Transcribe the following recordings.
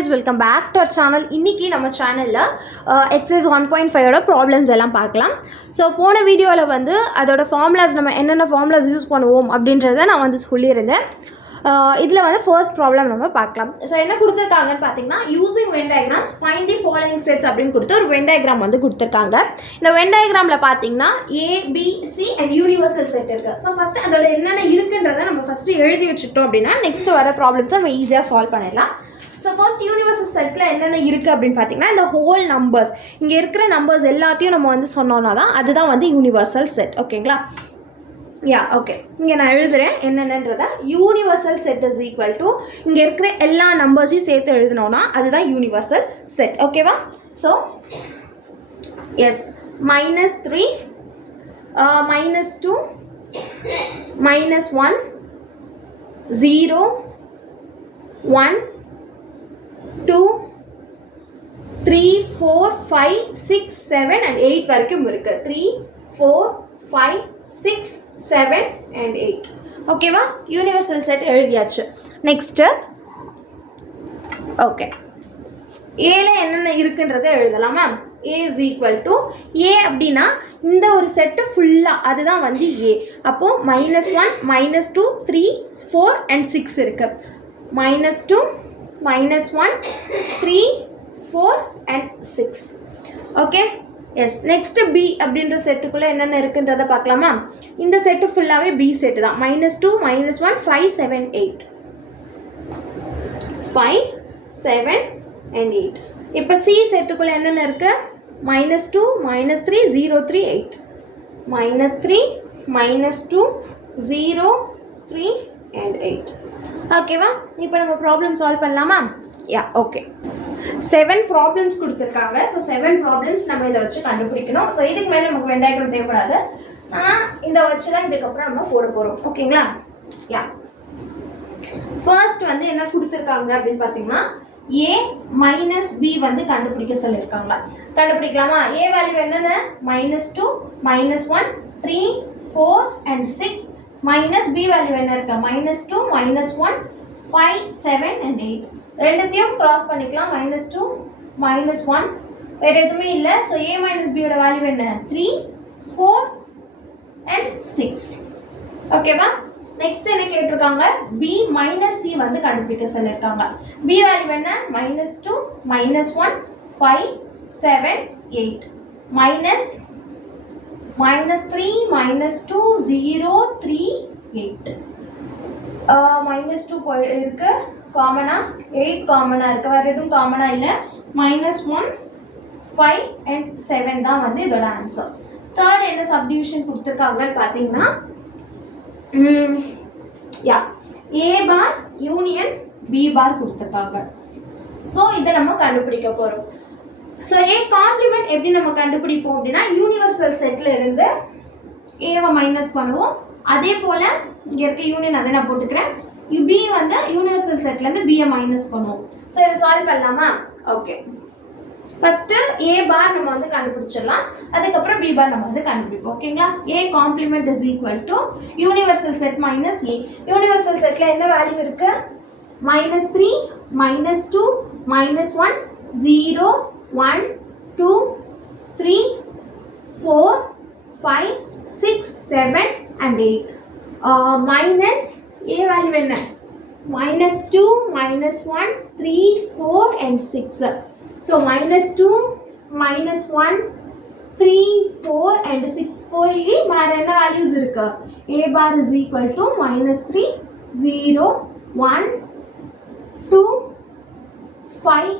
guys, welcome back to our channel. இன்னைக்கு நம்ம சேனல்ல exercise 1.5 ஓட ப்ராப்ளம்ஸ் எல்லாம் பார்க்கலாம். ஸோ போன வீடியோவில் வந்து அதோட ஃபார்முலாஸ் நம்ம என்னென்ன ஃபார்முலாஸ் யூஸ் பண்ணுவோம் அப்படின்றத நான் வந்து சொல்லியிருந்தேன். இதில் வந்து ஃபர்ஸ்ட் ப்ராப்ளம் நம்ம பார்க்கலாம். ஸோ என்ன கொடுத்துருக்காங்கன்னு பார்த்தீங்கன்னா, using when diagrams find the following sets அப்படின்னு கொடுத்து ஒரு வென் டயக்ராம் வந்து கொடுத்துருக்காங்க. இந்த வென் டயக்ராமில் பார்த்தீங்கன்னா ஏபிசி அண்ட் யூனிவர்சல் செட் இருக்குது. ஸோ ஃபஸ்ட்டு அதோட என்னென்ன இருக்குன்றதை நம்ம ஃபஸ்ட்டு எழுதி வச்சுட்டோம் அப்படின்னா நெக்ஸ்ட் வர ப்ராப்ளம்ஸை நம்ம ஈஸியாக சால்வ் பண்ணிடலாம். ஸோ ஃபர்ஸ்ட் யூனிவர்சல் செட்டில் என்னென்ன இருக்குது அப்படின்னு பார்த்தீங்கன்னா, இந்த ஹோல் நம்பர்ஸ் இங்கே இருக்கிற நம்பர்ஸ் எல்லாத்தையும் நம்ம வந்து சொன்னோன்னா தான் அதுதான் வந்து யூனிவர்சல் செட். ஓகேங்களா? ஓகே, இங்கே நான் எழுதுகிறேன் என்னென்னன்றதை. Universal set is equal to இங்கே இருக்கிற எல்லா நம்பர்ஸையும் சேர்த்து எழுதினோன்னா அதுதான் யூனிவர்சல் செட். ஓகேவா? ஸோ எஸ், -3 -2 -1 0 1 2 3 4 5 6 7 and 8 வரைக்கும் இருக்கு. 3 4 5 6 7 and 8. ஓகேவா? யூனிவர்சல் செட் எழுதியாச்சு. நெக்ஸ்ட் ஓகே, ஏல என்னென்ன இருக்குன்றதை எழுதலாமா? A is equal to A அப்படின்னா இந்த ஒரு செட்டு ஃபுல்லாக அதுதான் வந்து A. அப்போது -1 -2 3 4 and 6 இருக்கு. -2 -1 3 4 and 6. Okay, yes. Next B அப்படின்ற செட்டுக்குள்ளே என்னென்ன இருக்குன்றதை பார்க்கலாமா? இந்த செட்டு ஃபுல்லாகவே பி செட்டு தான். -2 -1 5 7 8 5 7 and 8. இப்போ சி செட்டுக்குள்ளே என்னென்ன இருக்குது? -2 -3 0 3 8 -3 -2 0 3 and 8. ஓகேவா? இப்போ நம்ம ப்ராப்ளம் சால்வ் பண்ணலாமா? ஓகே. 7 ப்ராப்ளம்ஸ் கொடுத்துருக்காங்க. ஸோ 7 ப்ராப்ளம்ஸ் நம்ம இதை வச்சு கண்டுபிடிக்கணும். ஸோ இதுக்கு மேலே நமக்கு வென் டயக்ராம் தேவைப்படாது. இதை வச்சு தான் இதுக்கப்புறம் நம்ம போட போகிறோம். ஓகேங்களா? ஃபர்ஸ்ட் வந்து என்ன கொடுத்துருக்காங்க அப்படின்னு பார்த்தீங்கன்னா, A - B வந்து கண்டுபிடிக்க சொல்லியிருக்காங்க. கண்டுபிடிக்கலாமா? A வேல்யூ என்னென்ன? -2 -1 3 4 and 6 B வேல்யூ என்ன இருக்கு? -2 -1 5 7 and 8. ரெண்டுத்தையும் கிராஸ் பண்ணிக்கலாம். -2 -1 வேறு எதுவுமே இல்லை. ஸோ A - B யோட வேல்யூ என்ன? 3 4 and 6. ஓகேவா? நெக்ஸ்ட் என்ன கேட்டிருக்காங்க? B - C வந்து கண்டுபிடிக்க சொல்லியிருக்காங்க. B வேல்யூ என்ன? -2 -1 5 7 8 -3 -2 0 3 8. -2 இருக்கு காமனா, 8 காமனா இருக்கு, வேறு எதுவும் காமனா இல்லை. -1 5 and 7 தான் வந்து இதோட ஆன்சர். தேர்ட் என்ன சப்டிவிஷன் கொடுத்துருக்காங்கன்னு பார்த்தீங்கன்னா, A பார் யூனியன் B பார் கொடுத்துருக்காங்க. ஸோ இதை நம்ம கண்டுபிடிக்க போகிறோம். ஸோ A காம்ப்ளிமெண்ட் எப்படி நம்ம கண்டுபிடிப்போம் அப்படின்னா, யூனிவர்சல் செட்டில் இருந்து ஏவை மைனஸ் பண்ணுவோம். அதே போல் இங்கே இருக்க யூனியன் அதை நான் போட்டுக்கிறேன். B வந்து யூனிவர்சல் செட்லேருந்து B மைனஸ் பண்ணுவோம். ஸோ இதை சால்வ் பண்ணலாமா? ஓகே, ஃபஸ்ட்டு A பார் நம்ம வந்து கண்டுபிடிச்சிடலாம். அதுக்கப்புறம் B பார் நம்ம வந்து கண்டுபிடிப்போம். ஓகேங்களா? A complement is equal to universal set minus A. Universal செட்டில் என்ன வேல்யூ இருக்கு? -3 -2 -1 0 1 2 3 4 5 6 7 and 8. மைனஸ் A வேல்யூ என்ன? -2 -1 3 4 and 6. ஸோ -2 -1 3 4 and 6 போய் வேறு என்ன வேல்யூஸ் இருக்கு? A bar is equal to -3 0 1 2 5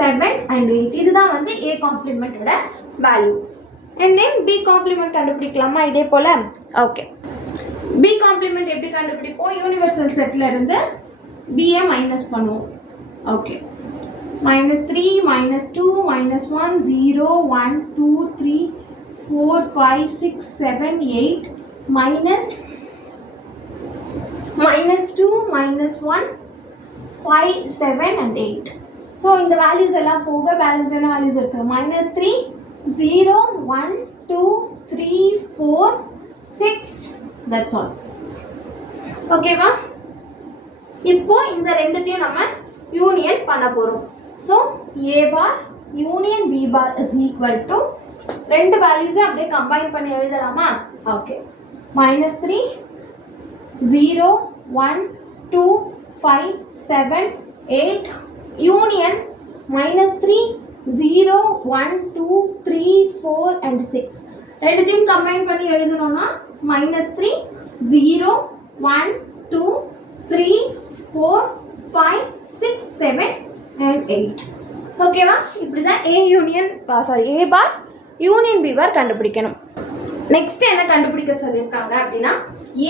7 and 8. இதுதான் வந்து A காம்ப்ளிமெண்ட்டோட வேல்யூ. அண்ட் தென் B காம்ப்ளிமெண்ட் கண்டுபிடிக்கலாமா இதே போல்? ஓகே, B காம்ப்ளிமெண்ட் எப்படி கண்டுபிடிப்போம்? யூனிவர்சல் செட்டில் இருந்து B மைனஸ் பண்ணுவோம். Okay, -3 -2 -1 0 1 2 3 4 5 6 7 8 -2 -1 5 7 and 8. ஸோ இந்த வேல்யூஸ் எல்லாம் போக பேலன்ஸ் என்ன வேல்யூஸ் இருக்குது? -3 0 1 2 3 4 6. That's all. ஓகேவா? இப்போ இந்த ரெண்டுத்தையும் நம்ம யூனியன் பண்ண போகிறோம். So A bar union B bar is equal to ரெண்டு வேல்யூஸும் அப்படியே கம்பைன் பண்ணி எழுதலாமா? ஓகே. -3 0 1 2 5 7 8 யூனியன் -3 0 1 2 3 4 and 6 ரெண்டுத்தையும் கம்பைன் பண்ணி எழுதணும்னா -3 0 1 2 3 4 5 6 7 and 8. ஓகேவா? இப்படி தான் ஏ பார் யூனியன் பி பார் கண்டுபிடிக்கணும். நெக்ஸ்ட் என்ன கண்டுபிடிக்க சொல்லியிருக்காங்க அப்படின்னா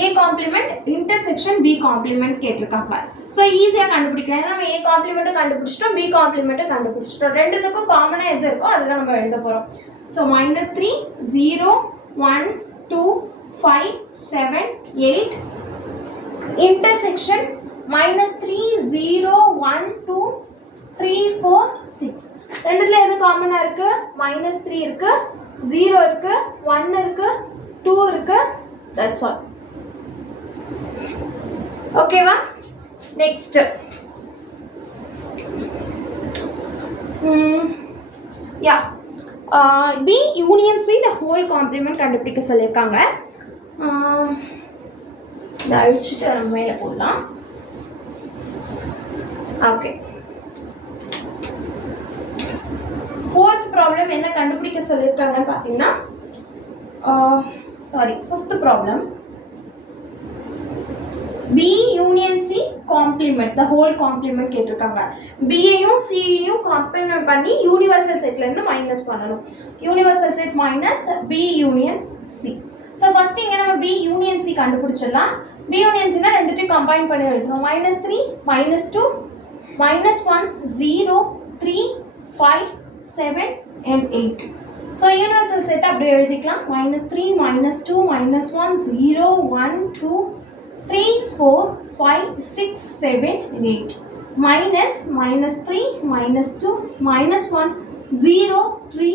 A complement intersection B complement கேட்டிருக்காங்க. ஸோ ஈஸியாக கண்டுபிடிக்கலாம். ஏன்னா நம்ம ஏ காம்ப்ளிமெண்ட்டும் கண்டுபிடிச்சிட்டோம், பி காம்ப்ளிமெண்ட்டும் கண்டுபிடிச்சிட்டோம். ரெண்டுத்துக்கும் காமனாக எது இருக்கோ அதுதான் நம்ம எழுத போகிறோம். ஸோ -3 0 1 2 5 7 8 இன்டர்செக்ஷன் -3 0 1 2 3 4 6 ரெண்டுத்துல எது காமனா இருக்கு? -3 இருக்கு, 0 இருக்கு, 1 இருக்கு, 2 இருக்கு. That's all. ஓகேவா? Next B union C the whole complement கண்டுபிடிக்க சொல்லியிருக்காங்க. இதை அழிச்சிட்டு நம்ம மேலே போடலாம். ஓகே. ஃபோர்த் ப்ராப்ளம் என்ன கண்டுபிடிக்க சொல்லியிருக்காங்கன்னு பார்த்தீங்கன்னா fifth problem B union C complement the whole complement கேட்டிருக்காங்க. பியையும் சியையும் காம்ப்ளிமெண்ட் பண்ணி யூனிவர்சல் செட்லேருந்து மைனஸ் பண்ணணும். Universal set minus B union C. So first இங்கே நம்ம பி யூனியன் சி கண்டுபிடிச்சிடலாம். பி யூனியன் சினா ரெண்டுத்தையும் கம்பைன் பண்ணி எழுதணும். -3 -2 -1 0 3 5 7 and 8. So universal set அப்படி எழுதிக்கலாம். -3 -2 -1 0 1 2 3 4 5 6 7 and 8 -3 -2 -1 0 3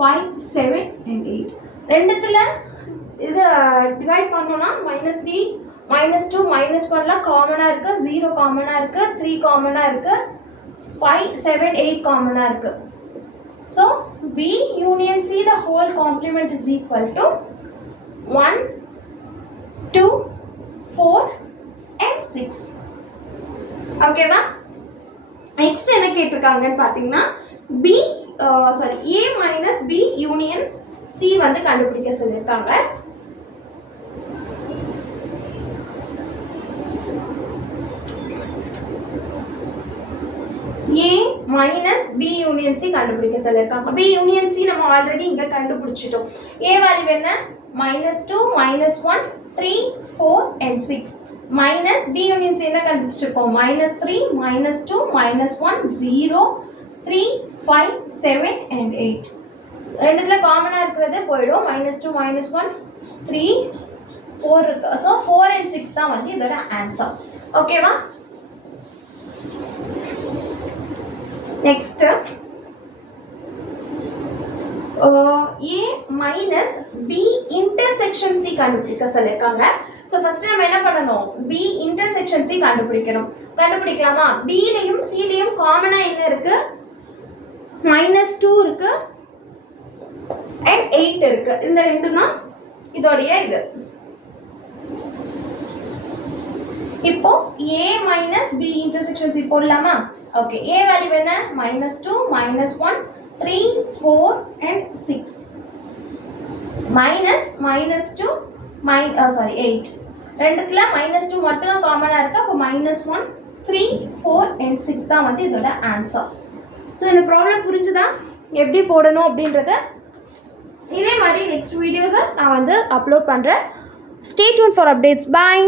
5 7 and 8 ரெண்டுத்துல இது டிவைட் பண்ணோம்னா -3 -2 -1லாம் காமனா இருக்கு, 0 காமனா இருக்கு, 3 காமனா இருக்கு, 5 7 8 காமனா இருக்கு. So B union C the whole complement is equal to 1 2 4 and 6. ஓகேவா? நெக்ஸ்ட் என்ன கேட்டிருக்காங்கன்னு பார்த்தீங்கன்னா A minus B union C வந்து கண்டுபிடிக்க சொல்லியிருக்காங்க. A minus B union C கண்டுபிடிக்க சொல்லியிருக்காங்க. B union C நம்ம ஆல்ரெடி இங்க கண்டுபிடிச்சிட்டோம். A வேல்யூ என்ன? -2 -1 3 4 and 6 minus B union C என்ன கண்டுபிடிச்சிருக்கோம்? -3 -2 -1 0 3 5 7 and 8 ரெண்டுத்துல காமனா இருக்கிறது போய்டும். -2 -1 3 4 இருக்கு. சோ 4 and 6 தான் வந்து இதோட ஆன்சர். ஓகேவா? Next A minus B intersection C கண்டுபிடிக்க சொல்லிருக்காங்க. சோ ஃபர்ஸ்ட் நம்ம என்ன பண்ணனும்? B intersection C கண்டுபிடிக்கணும். கண்டுபிடிக்கலாமா? B லயும் C லயும் காமனா என்ன இருக்கு? -2 இருக்கு and 8 இருக்கு. இந்த ரெண்டும் தான் இதோடைய இது. இப்போ A minus B intersection C போடலாமா? ஓகே. A வேல்யூ என்ன? -2 -1 3 4 and 6 -2 8 ரெண்டுத்துல -2 மட்டும் காமனா இருக்கு. அப்ப -1 3 4 and 6 தான் வந்து இதோட ஆன்சர். சோ இந்த ப்ராப்ளம் புரிஞ்சுதா எப்படி போடணும் அப்படின்றத? இதே மாதிரி நெக்ஸ்ட் வீடியோஸை நான் வந்து அப்லோட் பண்றேன். Stay tuned for updates. Bye.